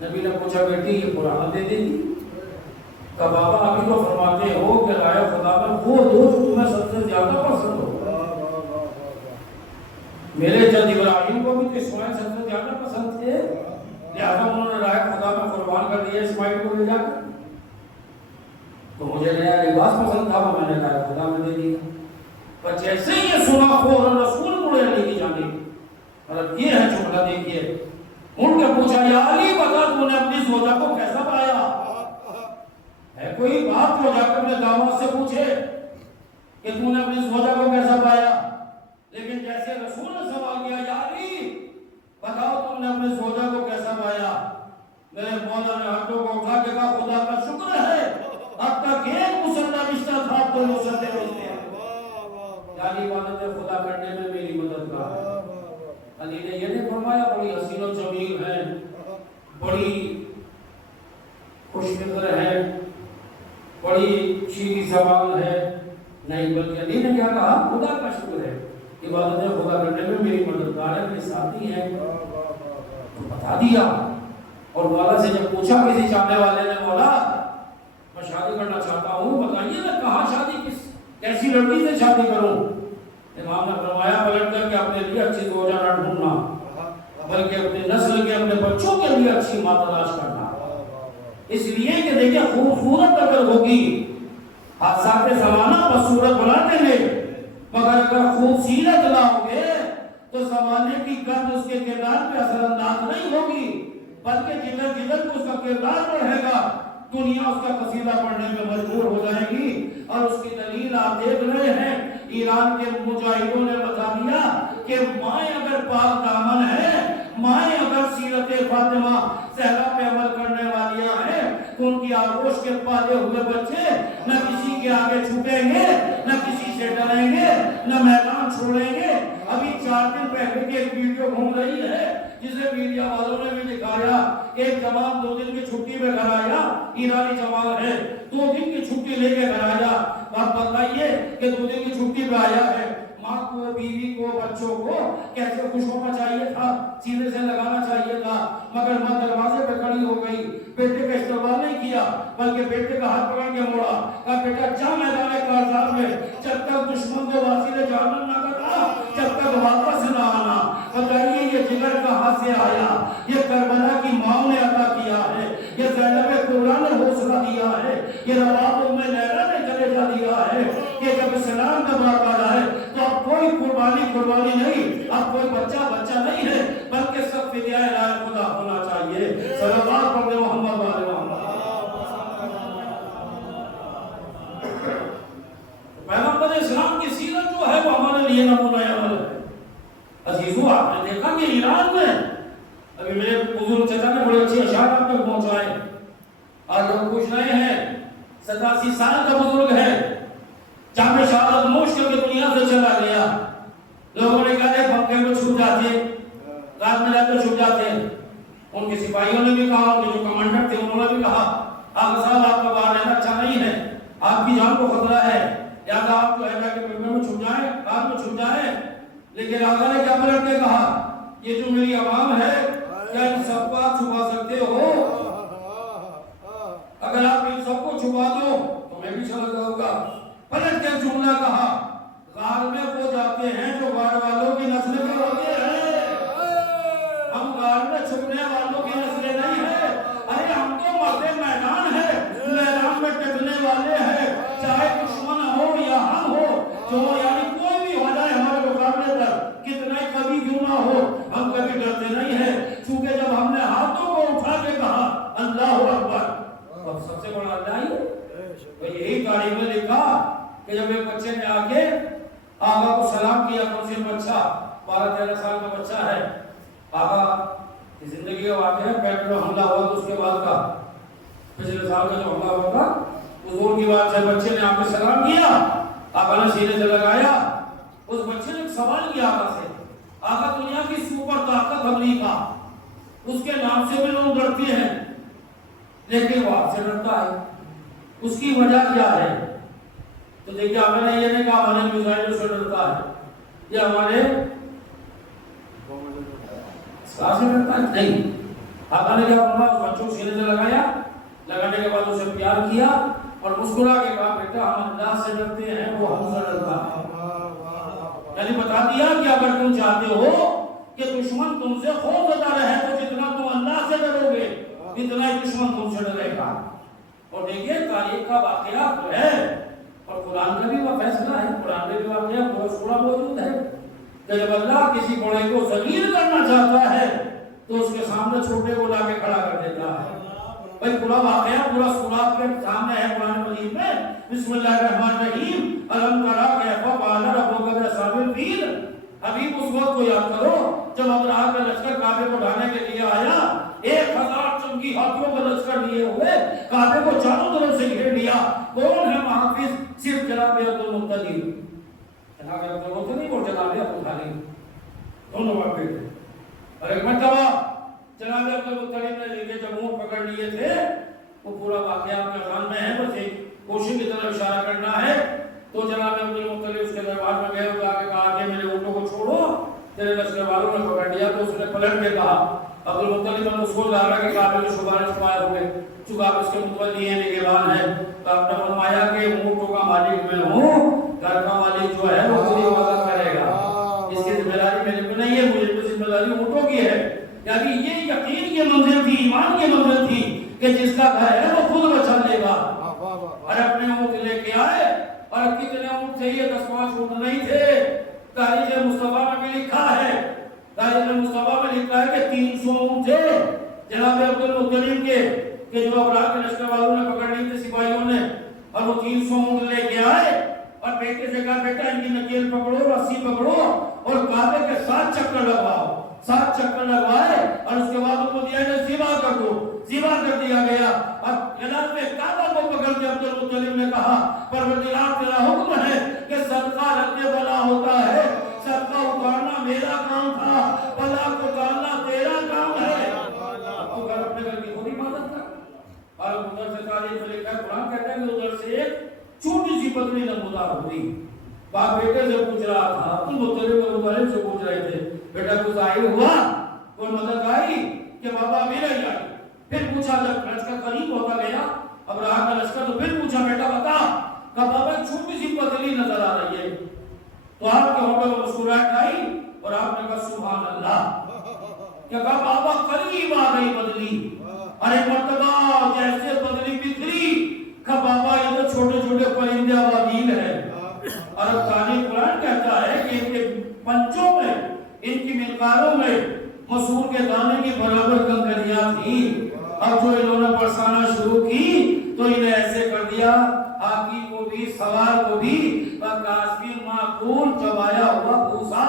نبی نے پوچھا بیٹی یہ پرانا دے دے گی؟ کہ بابا ابھی تو فرماتے ہو کہ راہ خدا میں وہ دوست تمہیں سب سے زیادہ پسند ہو. میرے جد ابراہیم کو بھی اسماعیل سب سے زیادہ پسند تھے, لہذا انہوں نے راہ خدا میں قربان کر دیا اسماعیل کو لے جا کر. تو مجھے نیا لباس پسند تھا وہ میں نے راہ خدا میں دے دیا. پر جیسے ہی یہ سنا فوراً رسول مڑے علی کی جانب, مطلب یہ ہے جملہ دیکھیے, ان کے پوچھا یا علی بتا تو نے اپنی زوجہ کو کیسا پایا؟ ہے کوئی بات جو جا کر اپنے داماد سے پوچھے کہ تو نے اپنی زوجہ کو کیسا پایا؟ لیکن جیسے رسول نے سوال کیا یا علی بتاؤ تم نے اپنے زوجہ کو کیسا پایا, میرے مولا نے ہاتھوں کو اٹھا کے کہا خدا کا شکر ہے اب تک ایک مسلح رشتہ تھا, اب تو مسلح رشتے ہیں. یعنی عبادت خدا کرنے میں میری مدد کا ہے. علی نے یہ نہیں فرمایا بڑی حسین و جمیل ہے, بڑی خوش فکر ہے, بڑی شیریں زبان ہے, نہیں بلکہ علی نے کیا کہا؟ خدا کا شکر ہے، عبادت خدا کرنے میں میری مددگار ہے، میری ساتھی ہے، تو بتا دیا۔ اور مولا سے جب پوچھا کسی چاہنے والے نے، مولا میں شادی کرنا چاہتا ہوں، بتائیے میں کہاں شادی، کیسی لڑکی سے شادی کروں؟ امام نے فرمایا پلٹ کر کے اپنے لیے اچھی زوجہ نہ ڈھونڈنا، بلکہ اپنی نسل کے، اپنے بچوں کے لیے اچھی ماں تلاش کرنا، اس لیے کہ دیکھیں خوبصورت اگر ہوگی حادثات زمانہ بصورت بنا دیں گے، مگر اگر خوبصورت نہ ہوگے تو زمانے کی گرد اس کے کردار پہ اثر انداز نہیں ہوگی، بلکہ جدھر جدھر کو اس کا کردار بڑھے گا دنیا اس کا قصیدہ پڑھنے میں مجبور ہو جائے گی۔ اور اس کی دلیل آپ دیکھ رہے ہیں، ایران کے مجاہدوں نے بتا دیا کہ مائیں اگر پاک دامن ہے، مائیں اگر سیرت فاطمہ زہرا پہ عمل کرنے والیاں ہیں، تو ان کی آغوش کے پالے ہوئے بچے نہ کسی کے آگے چھپیں گے، نہ کسی سے ڈریں گے، نہ میدان چھوڑیں گے۔ ابھی 4 دن پہلے کی ایک ویڈیو گھوم رہی ہے جسے میڈیا والوں نے بھی دکھایا، ایک جوان 2 دن کی چھٹی میں گھر آیا، ایرانی جوان ہے، 2 دن کی چھٹی لے کے گھر آیا۔ آپ بتائیے کہ 2 دن کی چھٹی پہ آیا ہے، ماں کو، بیوی کو، بچوں کو کیسے خوش ہونا چاہیے تھا، سینے سے لگانا چاہیے تھا، مگر ماں دروازے پہ کھڑی ہو گئی، بیٹے کا استقبال نہیں کیا، بلکہ بیٹے کا ہاتھ پکڑ کے موڑا، کہا بیٹا جا میدان کارزار میں، جب تک دشمن کو واصل جہنم نہ کرنا، جب تک واپس نہ آنا۔ بتائیے یہ جگر کہاں سے آیا؟ یہ کربلا کی ماں نے عطا کیا ہے، یہ زینب کبریٰ نے حوصلہ دیا ہے، یہ رواب ام لیلہ نے کلیجہ دیا ہے کہ جب اسلام کا بات آ رہا ہے تو اب کوئی قربانی نہیں، اب کوئی بچہ نہیں ہے، بلکہ سب فدیہ رائے خدا ہونا چاہیے۔ صلوات پڑھیں محمد والے محمد۔ پیغمبر اسلام کی سیرت جو ہے وہ ہمارے لیے نمونہ عمل ہے۔ عزیزو آپ نے دیکھا کہ ایران میں ابھی میرے بزرگ چچا نے بڑے اچھے اشعار آپ تک پہنچائے، آج لوگ پوچھ رہے ہیں 87 سال کا بزرگ ہے، جہاں میں شہادت نوش کر کے دنیا سے چلا گیا، لوگوں نے کہا کہ پنکھے میں چھپ جاتے، رات میں جاتے چھپ جاتے، ان کے سپاہیوں نے بھی کہا، ان کے جو کمانڈر تھے انہوں نے بھی کہا آقا صاحب آپ کا باہر رہنا اچھا نہیں ہے، آپ کی جان کو خطرہ ہے، یا تو آپ جو ہے جا کے پنکھے میں چھپ جائیں، رات میں چھپ جائیں۔ لیکن آقا نے کیا پلٹ کے کہا، یہ جو میری عوام ہے کیا ان سب کو آپ چھپا سکتے ہو؟ اگر آپ ان سب کو چھپا دو تو میں بھی چلا جاؤں گا۔ پلٹ کے جملہ کہا، غار میں وہ جاتے ہیں جو غار والوں کی نسل میں ہوتے ہیں، ہم غار میں چھپنے والوں کی نسلیں نہیں ہیں، ارے ہم تو مرد میدان ہیں، میدان میں ٹکنے والے ہیں، چاہے دشمن ہو یا ہم ہو، جو یعنی کوئی بھی ہو جائے ہمارے مقابلے پر، کتنے کبھی کیوں نہ ہو، ہم کبھی ڈرتے نہیں ہیں، چونکہ جب ہم نے ہاتھوں کو اٹھا کے کہا اللہ اکبر، تو سب سے بڑا اللہ ہی تو یہی تاریخ میں لکھا کہ جب ایک بچے نے آ کے آقا کو سلام کیا، کون سی بچہ 12-13 سال کا بچہ ہے، آقا کی زندگی کا واقعہ ہے، پیٹ میں حملہ ہوا تو اس کے بعد کا پچھلے سال کا جو حملہ ہوا تھا، حضور کی بات سے بچے نے آ کے سلام کیا، آقا نے سینے سے لگایا، اس بچے نے ایک سوال کیا آقا سے، آقا دنیا کی سپر طاقت امریکہ، اس کے نام سے بھی لوگ ڈرتے ہیں، لیکن وہ آپ سے ڈرتا ہے، اس کی وجہ کیا ہے؟ تو دیکھیں آقا نے یہ نہیں کہا ہمارے میزائل سے ڈرتا ہے، یہ ہمارے اسکار سے ڈرتا ہے، نہیں، آقا نے کیا فرمایا، اس بچوں کو سینے سے لگایا، لگانے کے بعد اسے پیار کیا اور مسکرا کے کہا بیٹا ہم اللہ سے ڈرتے ہیں، وہ ہم سے ڈرتا ہے، یعنی بتا دیا کہ اگر تم چاہتے ہو کہ دشمن تم سے خوف زدہ رہے تو جتنا تم اللہ سے ڈرو گے اتنا ہی دشمن تم سے ڈرے گا۔ اور دیکھیے تاریخ کا واقعہ تو ہے اور قرآن کا بھی وہ فیصلہ ہے، قرآن میں بھی واقعہ پورا سورہ موجود ہے کہ جب اللہ کسی بڑے کو ذلیل کرنا چاہتا ہے تو اس کے سامنے چھوٹے کو لا کے کھڑا کر دیتا ہے۔ بھائی پورا واقعہ پورا سورہ کے سامنے ہے قرآن مجید میں، بسم اللہ الرحمن الرحیم، الم تری کیف فعل ربک باصحاب الفیل۔ حبیب اس وقت کو یاد کرو جب ابرہہ کا لشکر کعبے کو ڈھانے کے لیے آیا، 1000 جنگی ہاتھیوں کا لشکر لیے ہوئے کعبے کو چاروں طرف سے گھیر لیا، کون ہے محافظ؟ صرف جناب عبدالمطلب، جناب عبدالمطلب اور جناب ابو طالب دونوں باپ بیٹے۔ اور ایک مرتبہ جناب عبدالمطلب نے لے کے جب اونٹ پکڑ لیے تھے، وہ پورا واقعہ آپ کے ذہن میں ہے، بس ایک کوشش کی طرف اشارہ کرنا ہے تو جناب عبد المطلب اس کے دربار میں گئے اور کہا کہ میرے اونٹوں کو چھوڑو، تیرے لشکر والوں نے پکڑ لیا۔ تو اس نے پلٹ کے کہا، عبد المطلب نے اس کو لایا کہ قابل شمار شمار ہو گئے، چونکہ آپ اس کے متولی ہیں، نگہبان ہیں، تو آپ نے فرمایا کہ اونٹوں کا مالک میں ہوں، گھر کا مالک جو ہے وہ خود ہی مدد کرے گا، اس کی ذمہ داری میرے پہ نہیں ہے، مجھے تو ذمہ داری اونٹوں کی ہے۔ یعنی یہ یقین کی منزل تھی، ایمان کی منزل تھی کہ جس کا گھر ہے وہ خود بچا لے گا۔ اور اپنے اونٹ لے کے آئے، اور کتنے اونٹ تھے؟ یہ 10-5 اونٹ نہیں تھے۔ تاریخ مصطفیٰ میں بھی لکھا ہے، تاریخ مصطفیٰ میں لکھا ہے کہ 300 اونٹ تھے جناب عبد المطلب کے، کہ جو ابراہ کے لشکر والوں نے پکڑ لی تھی سپاہیوں نے، اور وہ 300 اونٹ لے کے آئے اور بیٹے سے کہا بیٹا ان کی نکیل پکڑو، رسی پکڑو اور کعبے کے 7 چکر لگواؤ۔ 7 چکر لگوائے اور اس کے بعد ان کو دیا کہ ذبح کر دو، ذبح کر دیا گیا۔ اور جناب کعبہ کو پکڑ کے عبد المطلب نے کہا پروردگار تیرا حکم ہے کہ صدقہ رد بلا ہوتا ہے، صدقہ اتارنا میرا کام تھا، بلا کو اتارنا تیرا کام ہے۔ تو گھر اپنے گھر کی خود حفاظت کر۔ اور ادھر سے تاریخ میں لکھا ہے، قرآن کہتا ہے کہ ادھر سے ایک چھوٹی سی پتلی نمودار ہوئی۔ باپ بیٹے سے پوچھ رہا تھا، تم مطلب سے پوچھ رہے تھے بیٹا کچھ آئی ہوا، کوئی مدد آئی کہ بابا میرا ہی آئی؟ پھر پوچھا جب لشکر قریب ہوتا گیا ابراہ کا لشکر، تو پھر پوچھا بیٹا بتا، کہ بابا چھوٹی سی پتلی نظر آ رہی ہے۔ تو آپ کے ہونٹوں میں مسکراہٹ آئی اور آپ نے کہا سبحان اللہ، کہ کہا بابا قریب آ گئی بدلی۔ اور ایک مرتبہ جیسے بدلی بکھری، کہ بابا یہ تو چھوٹے چھوٹے پرندے ابابیل ہیں۔ اور اب تاریخ قرآن کہتا ہے کہ ان کے پنچوں میں، ان کی منقاروں میں مسور کے دانے کی برابر کنکریاں تھی۔ اب جو انہوں نے برسانا شروع کی تو انہیں ایسے کر دیا، آقی کو بھی سوار کو بھی، کاشفی معقول چبایا ہوا بھوسا،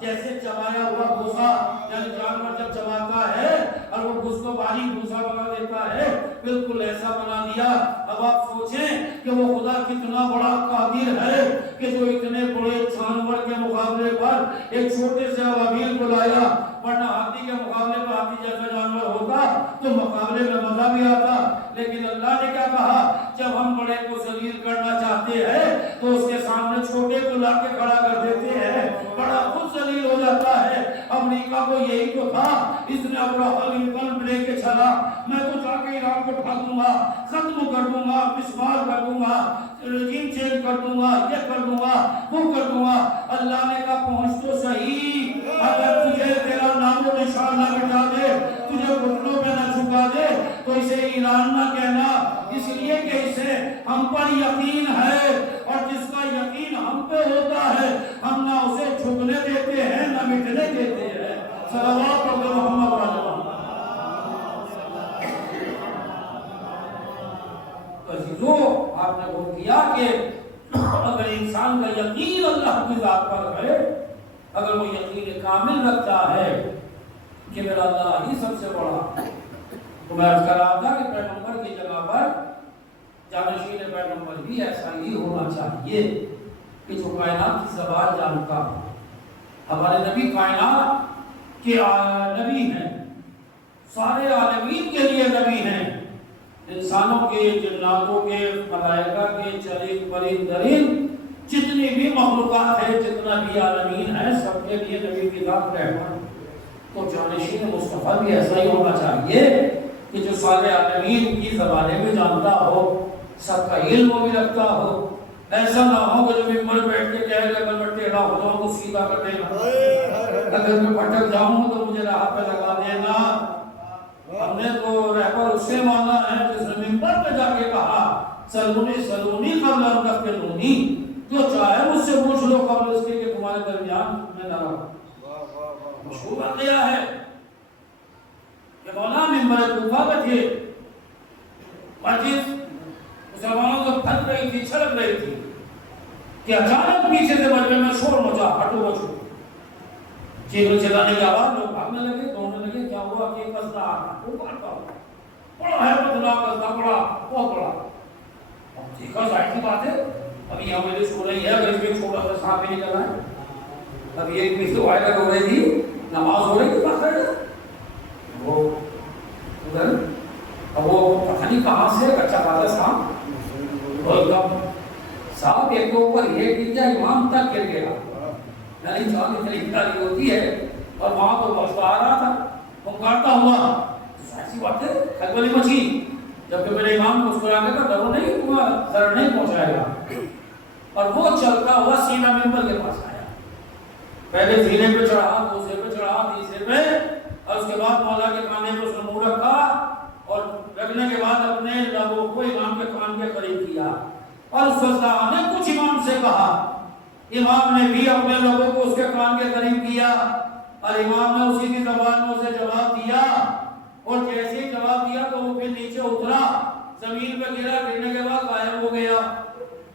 جیسے چبایا ہوا بھوسا، یعنی جانور جب چباتا ہے اور وہ بھوس کو باریک بھوسا بنا دیتا ہے، بالکل ایسا بنا دیا۔ اب آپ سوچیں کہ وہ خدا کتنا بڑا قادر ہے کہ جو اتنے بڑے جانور کے مقابلے پر ایک چھوٹے سے ابابیل کو لایا، ورنہ ہاتھی کے مقابلے پر ہاتھی جیسا جانور ہوتا تو مقابلے میں مزہ بھی آتا۔ لیکن اللہ نے کیا کہا، جب ہم بڑے کو ذلیل کرنا چاہتے ہیں تو اس کے سامنے چھوٹے کو لا کے کھڑا کر دیتے ہیں، بڑا خود ذلیل ہو جاتا ہے۔ امریکہ کو یہی تو تھا، اس نے ابراہ لنکن لے کے چلا، میں تو جا کے ایران کو اٹھا دوں گا، ختم کر دوں گا، مسمار کر دوں گا، رجیم چینج کر دوں گا، یہ کر دوں گا، وہ کر دوں گا۔ اللہ نے کہا پہنچ تو صحیح، اگر تجھے تیرا نام و نشان نہ مٹا دے، تجھے گھٹنوں پہ نہ جھکا دے تو اسے ایران نہ کہنا، اس لیے کہ اسے ہم پر یقین ہے، اور جس کا یقین ہم پہ ہوتا ہے ہم نہ اسے جھکنے دیتے ہیں نہ مٹنے دیتے ہیں۔ صلوات محمد علیہ وسلم۔ تو عزیزو آپ نے وہ کیا کہ اگر انسان کا یقین اللہ کی ذات پر ہے، اگر وہ یقین کامل رکھتا ہے کہ میرا اللہ ہی سب سے بڑا، تو میں عرض کر رہا تھا کہ پیغمبر کی جگہ پر جانشین پیغمبر بھی ایسا ہی ہونا چاہیے کہ جو کائنات کی زبان جانتا ہو۔ ہمارے نبی کائنات کے نبی ہیں، سارے عالمین کے لیے نبی ہیں، انسانوں کے، جناتوں کے، ملائکہ کے، چرند پرند درند، جتنی بھی مخلوقات ہیں، جتنا بھی عالمین ہے، سب کے لیے نبی کی ذات رحمت۔ تو جانشین مصطفیٰ بھی ایسا ہی ہونا چاہیے کہ جو سارے عالمین کی زبانیں بھی جانتا ہو، سب کا علم بھی رکھتا ہو۔ ایسا نہ ہو کہ جو ممبر بیٹھ کے کہے کہ اگر میں ٹیڑھا ہو جاؤں تو سیدھا کر دینا، اگر میں پھٹک جاؤں تو مجھے راہ پہ لگا دینا۔ ہم نے تو رہبر اسے مانا ہے جس نے ممبر پہ جا کے کہا سلونی سلونی قبل ان تفتنونی، جو چاہے مجھ سے پوچھ لو قبل اس کے کہ تمہارے درمیان میں نہ رہوں۔ مشہور بن گیا ہے کہ مولا ممبر کوفہ پہ تھے، مسجد مسلمانوں کو پھٹ رہی تھی، چھلک رہی تھی کہ اچانک پیچھے سے مجمع میں شور مچا، ہٹو بچو، چیخنے چلانے کی آواز، لوگ بھاگنے لگے، دوڑنے لگے، کیا ہوا کہ قصدہ آنا، وہ بڑھتا ہوا بڑا ہے بدلا قصدہ، بڑا بہت بڑا۔ اب دیکھا ظاہر سی بات ہے، ابھی یہاں میرے سو رہی ہے، اگر اس میں چھوٹا سا سانپ بھی نکل رہا ہے، اب یہ پیچھے وائدہ ہو رہی تھی، نماز ہو رہی تھی، باقی وہ ادھر، اب وہ پتہ نہیں کہاں سے کچا خاصا سانپ، وہ ایک دم صاحب ایک کے اوپر یہ گر گیا امام تک گر گیا، یعنی جان اتنی گھٹاری ہوتی ہے، اور وہاں تو بخش آ رہا تھا پکارتا ہوا، ایسی بات ہے کھلبلی مچی، جبکہ میرے امام مسکرا کے کہا ڈرو نہیں، تمہیں ضرر نہیں پہنچائے گا، اور وہ چلتا ہوا سینہ منبر کے پاس آیا، پہلے سینے پہ چڑھا، دوسرے پہ چڑھا، تیسرے پہ، اور اس کے بعد مولا کے کانے پہ اس نے منہ رکھا، اور رکھنے کے بعد اپنے لبوں کو امام کے کان کے قریب کیا، اور اس وقت نے کچھ امام سے کہا، امام نے بھی اپنے لوگوں کو اس کے کان کے قریب کیا، اور امام نے اسی کی زبان میں اسے جواب دیا، اور جیسے ہی جواب دیا تو وہ پھر نیچے اترا، زمین پہ گرا، گرنے کے بعد غائب ہو گیا۔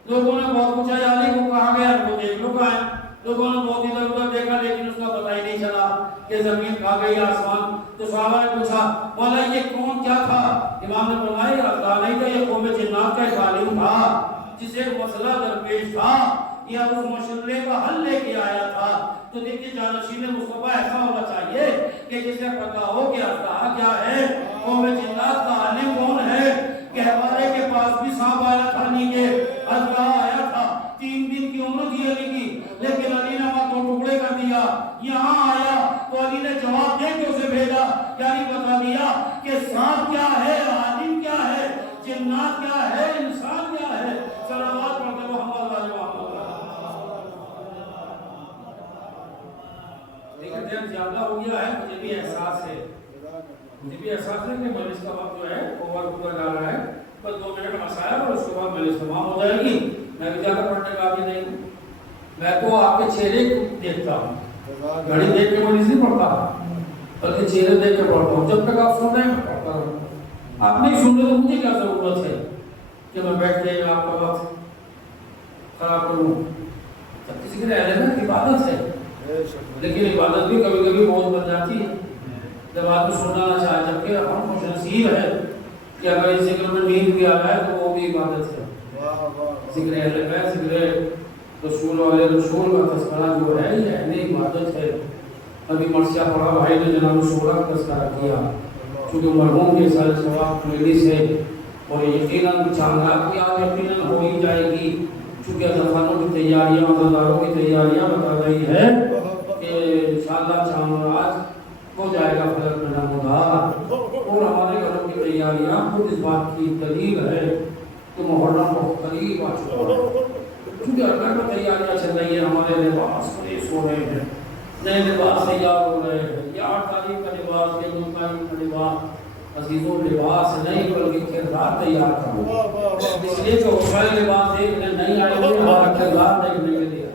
لوگوں نے بہت پوچھا یا علی وہ کہاں گیا، وہ دیکھ لو کہاں ہے، لوگوں نے بہت ادھر ادھر دیکھا لیکن اس کا پتہ ہی نہیں چلا کہ زمین کھا گئی آسمان۔ تو صحابہ نے پوچھا مولا یہ کون کیا تھا؟ امام نے فرمایا اللہ نہیں تھا، یہ قوم جنات کا ایک عالم تھا جسے مسئلہ درپیش تھا، یا اس مسئلے کا حل لے کے آیا تھا۔ تو دیکھیے جانشین مصطفیٰ ایسا ہونا چاہیے کہ جسے پتا ہو کہ اللہ کیا ہے، قوم جنات کا عالم کون ہے۔ گہوارے کے پاس بھی سانپ آیا تھا نیچے، اژدہا آیا تھا، 3 دن کی عمر تھی علی کی، لیکن علی نے وہاں 2 ٹکڑے کر دیا۔ یہاں آیا تو علی نے جواب دے کے اسے بھیجا، یعنی بتا دیا کہ سانپ کیا ہے، عالم کیا ہے، جنات کیا ہے، انسان کیا ہے۔ صلوات پڑھتے محمد علیہ محمد۔ لیکن دیر زیادہ ہو گیا ہے، مجھے بھی احساس ہے کہ مجلس کا وقت جو ہے اوور ہوتا جا رہا ہے، بس 2 منٹ مسائل اور اس کے بعد مجلس تمام ہو جائے گی۔ میں بھی زیادہ پڑھنے کا بھی نہیں ہوں، میں تو آپ کے چہرے دیکھتا ہوں، گھڑی دیکھ کے مجلس نہیں پڑھتا، بلکہ چہرے دیکھ کے پڑھتا ہوں۔ جب تک آپ سن رہے ہیں میں پڑھتا رہوں، آپ نہیں سن رہے تو مجھے کیا ضرورت ہے کہ میں بیٹھ کے آپ کا وقت خراب کروں۔ جب کسی کے لیے عبادت ہے، لیکن عبادت بھی کبھی کبھی بہت بن جاتی ہے جب آدمی سننا نہ چاہے، جبکہ ہم خوش نصیب ہے کہ اگر اس ذکر میں نیند بھی آ رہا ہے تو وہ بھی عبادت ہے۔ ذکر اہل بیت، ذکر رسول والے رسول کا تذکرہ جو ہے یہ اہل عبادت ہے۔ ابھی مرثیہ پڑھا بھائی نے جناب شورا کا تذکرہ کیا، چونکہ مرحوم کے سارے ثواب مجلس ہے، اور یقیناً چاندرات کی آج یقیناً ہو ہی جائے گی، چونکہ ازخانوں کی تیاریاں، عزاداروں کی تیاریاں بتا رہی ہے کہ انشاءاللہ چاندرات ہو جائے گا فلک میں نمودار، اور ہمارے گھروں کی تیاریاں خود اس بات کی دلیل ہے کہ محرم بہت قریب آ چکا ہے، کیونکہ ہر گھر میں تیاریاں چل رہی ہیں، ہمارے لباس فریش ہو رہے ہیں، نئے لباس تیار ہو رہے ہیں، یہ 8 تاریخ کا لباس، یہ 9 تاریخ کا لباس، عزیزوں لباس نہیں بلکہ کردار تیار کرو، اس لیے جو حسین لباس دیکھنے نہیں آئے ہوئے ہمارا کردار دیکھنے کے لیے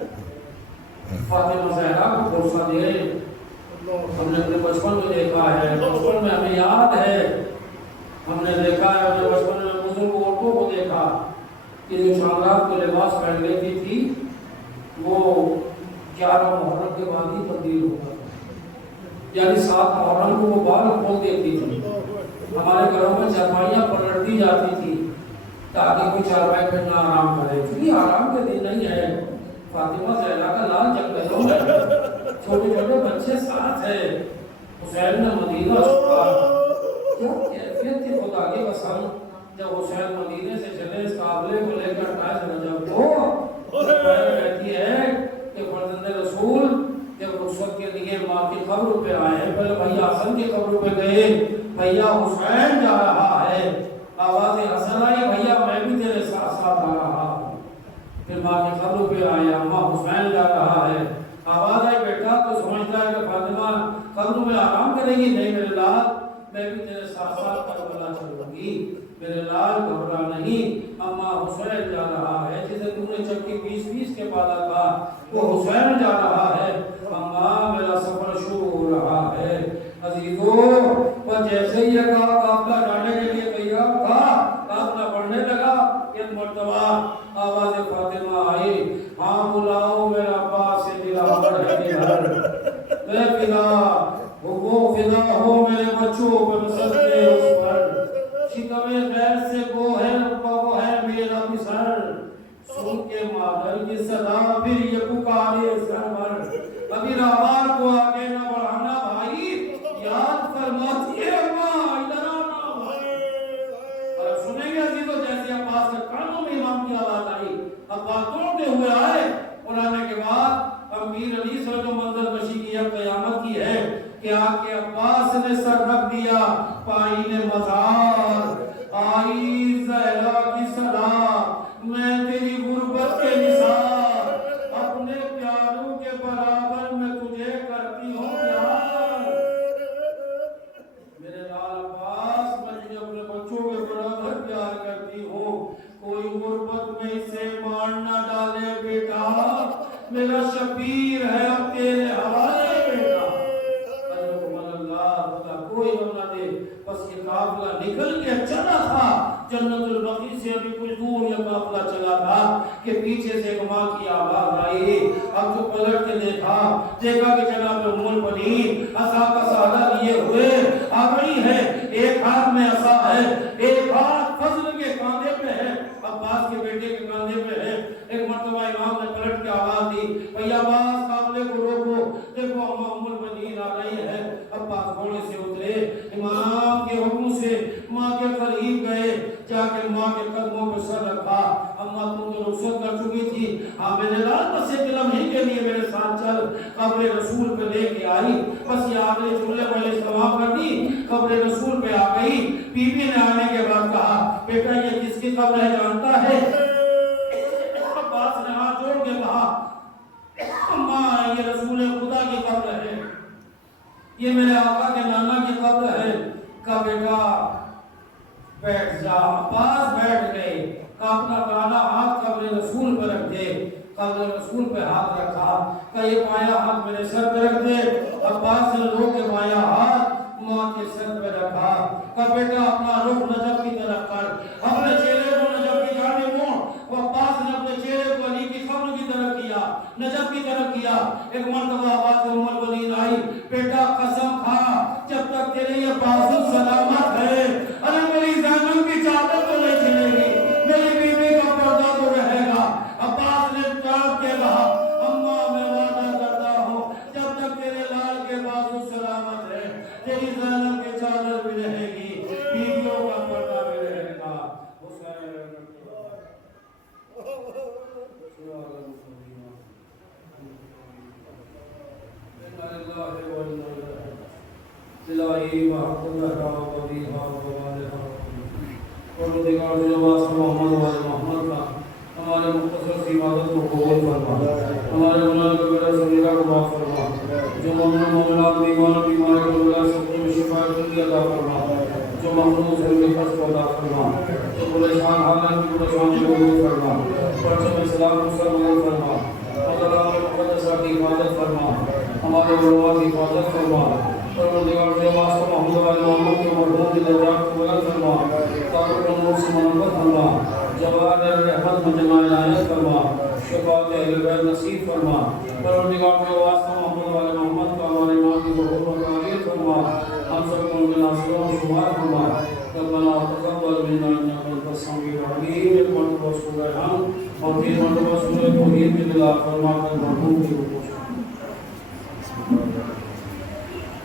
فاطمہ زہرا کو بھروسہ دے، ہم نے اپنے بچپن میں دیکھا ہے، بچپن میں ہمیں یاد ہے، ہم نے دیکھا ہے اپنے بچپن میں بزرگ عورتوں کو دیکھا کہ جو شاندار کو لباس پہن لیتی تھی وہ 11 محرم کے بعد ہی تبدیل ہوتا تھا، یعنی 7 محرم کو وہ بال کھول دیتی تھی۔ ہمارے گھروں میں چارپائیاں پلٹ دی جاتی تھی تاکہ کوئی چارپائی پہ نہ آرام کرے، کیونکہ آرام کے دن نہیں ہے، فاطمہ زہرا کا لال جنگلوں ہے، چھوٹے چھوٹے بچے ساتھ ہیں، حسین نے مدینہ چھوڑا، کیا کیفیت تھی خدا کی قسم، جب حسین مدینے سے چلے اس قافلے کو لے کر تاج رجب کو کہتی ہے کہ فرزند رسول جب رخصت کے لیے ماں کی قبر پہ آئے، پہلے بھیا حسن کی قبر پہ گئے، بھیا حسین جا رہا ہے، آواز حسن آئی بھیا میں بھی تیرے ساتھ ساتھ آ رہا ہوں، پھر ماں کی قبر پہ آئے، اماں حسین جا رہا ہے، آواز آئی بیٹا تو سمجھتا ہے کہ فاطمہ قبر میں آرام کرے گی، نہیں میرے لال میں بھی تیرے ساتھ ساتھ کربلا چلوں گی، میرے لال گھبرا نہیں، اماں حسین جا رہا ہے، جسے تم نے چکی 20 کے پالا تھا وہ حسین جا رہا ہے، اماں میرا سفر شروع ہو رہا ہے۔ عزیزوں پر جیسے ہی یہ کہا قافلہ جانے کے لیے تیار تھا، قافلہ بڑھنے لگا، ایک مرتبہ آواز فاطمہ آئی، ہاں بلاؤ میرا عباس سے دلا کر ہے گھر، میں فدا وہ فدا ہو میرے بچوں پہ مسلسل اس پر، شکم غیر سے وہ ہے میرا پسر، سن کے مادر کی صدا پھر یہ پکارے سر بھر، ابھی راہوار کو آگے نہ بڑھانا بھائی، یاد فرماتی ہے ماں ادھر آنا بھائی۔ اور سنیں گے عزیزوں جیسے عباس کے کانوں میں امام کی آواز آئی، عباس کیا کہ عباس نے سر رکھ دیا پائی نے مزار آئی زہرا کی صدا میں تیری غربت کے نثار اپنے پیاروں کے برابر میں تجھے کرتی ہوں پیار میرے لال عباس میں تجھے اپنے بچوں کے برابر پیار کرتی ہوں کوئی غربت میں اسے مار نہ ڈالے بیٹا میرا شبیر ہے اب تیرے حوالے بیٹا کوئی بنا دے بس یہ قافلہ نکل کے چلا تھا جنت البقیع سے ابھی کچھ دور یہ قافلہ چلا تھا کہ پیچھے سے ایک ماں کی آواز آئی اب جو پلٹ کے دیکھا کہ جناب ام البنین عصا کا سہارا لیے ہوئے آ گئی ہے ایک ہاتھ میں عصا ہے ایک ہاتھ فضل کے کاندھے پہ ہے عباس کے بیٹے کے کاندھے پہ ہے ایک مرتبہ امام نے پلٹ کے آواز دی بھئی عباس قافلے کو روکو دیکھو ام البنین آ رہی ہے عباس گھوڑے سے اترے امام کے حکم سے ماں کے قریب گئے جا کے ماں کے قدموں پہ سر رکھا اماں تم تو رخصت کر چکی تھی میرے لال بس ایک لمحے کے لیے میرے ساتھ چل قبر رسول پہ لے کے آئی بس یہ آگے جملے پہلے استعمال کر دی قبر رسول پہ آ گئی بی بی نے آنے کے بعد کہا بیٹا یہ کس کی قبر ہے جانتا ہے عباس نے ہاتھ جوڑ کے کہا اماں یہ رسول خدا کی قبر ہے یہ میرے آقا کے نانا کی قبر ہے کہا بیٹا بیٹھ جا عباس بیٹھ گئے کہا اپنا دانا ہاتھ قبر رسول پہ رکھ دے قبر رسول پہ ہاتھ رکھا کہا یہ بایاں ہاتھ میرے سر پہ رکھ دے عباس نے رو کے بایاں ہاتھ ماں کے سر پہ رکھا کہا بیٹا اپنا رخ نجف کی طرف کر اپنے چہرے کو نجف کی جانب موڑ وہ عباس نے اپنے چہرے کو علی کی قبر کی طرف کیا نجف کی طرف کیا ایک مرتبہ عباس ام البنین آئی بیٹا قسم کھا جب تک تیرے یہ بازو سلامت ہے ارے میری زینب کی چادر تو نہیں چلے گی میری بیوی کا پردہ تو رہے گا عباس نے چاپ کے کہا اماں میں وعدہ کرتا ہوں جب تک تیرے لال کے بازو سلامت ہے تیری زینب کی چادر بھی رہے گی بیویوں کا پردہ بھی رہے گا الہی وحق اللہ وقبیحہ وقبالحہ پروردگار جواز محمد و محمد کا ہمارے مختصر سی عبادت کو قبول فرما ہمارے گناہ کبیرہ صغیرہ کو معاف فرما جو مومن مومنات بیمار بیمار کو بلا سکتے میں شفا جلدی عطا فرما جو مخلوق ہے کے پس عطا فرما جو پریشان حالات کی پریشانی کو دور فرما پرچم اسلام کو سر قبول فرما حضرات مقدسہ کی حفاظت فرما ہمارے علماء کی حفاظت فرما پروردگار کے واسطے محمد علیہ محمد کے مرحوم کی درجات کو بلند فرما طاقت و نور سے محبت فرما جواد رحمت مجمع عنایت فرما شفاعت اہل بیت نصیب فرما پروردگار کے واسطے محمد علیہ محمد کا ہمارے امام کی ظہور و تعریف فرما ہم سب کو ان کے ناصروں و شمار فرما ربنا تقبل منا انک انت السمیع العلیم ایک مرتبہ سورہ ہم اور پھر مرتبہ سورہ توحید کی تلاوت فرما کر مرحوم کی